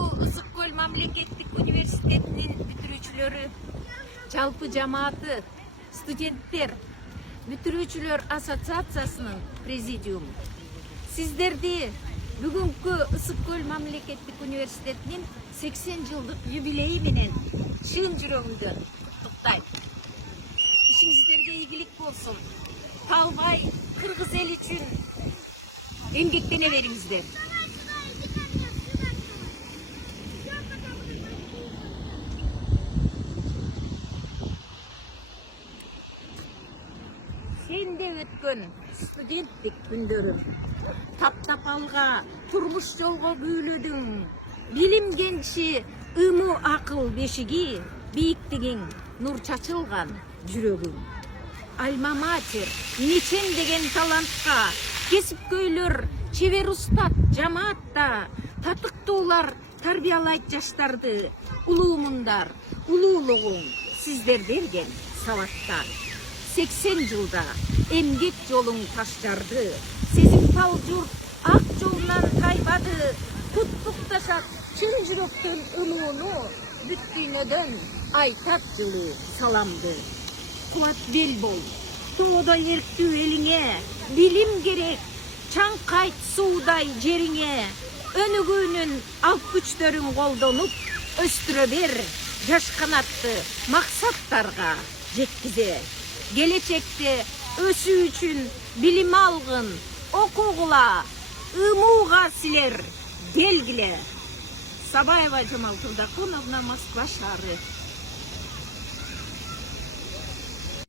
Ысык Көл мамлекеттик университетинин бүтүрүүчүлөрү, жалпы жамааты, студенттер, бүтүрүүчүлөр ассоциациясынын президиуму. Сиздерди бүгүнкү Ысык Көл мамлекеттик университетинин 80 жылдык юбилейи менен чын жүрөгүмдөн куттуктайм. Ишиңиздерге ийгилик болсун. Талбай кыргыз эли үчүн эмгектене бериңиздер. Сенде өткөн студенттик күндөрүм, таптапалга турмуш жолго күүлөдүң, билим кенчи ымы акыл бешиги, бийиктигиң нур чачылган жүрөгүң. Альма матер, нечен деген талантка, кесипкөйлөр, чебер устат, жамаатта, татыктуулар тарбиялайт жаштарды, улуу мундар, улуулугуң сиздер берген сабаттар. 80 жылда эмгек жолуң таш жарды, сезимтал журт ак жолунан тайбады, туттукташат чын жүрөктөн ымууну, бүт дүйнөдөн айтат жылы саламды. Кубат бел бол, тоодо эрктүү элиңе, билим керек, чаңкайт суудай жериңе, өнүгүүнүн алып күчтөрүн колдонуп, өстүрө бер жаш канатты максаттарга жеткизе. Келечекте өсүү үчүн билим алгын, окугула, ымууга силер белгиле. Сабаева Жамал Турдакуновна, Москва шаары.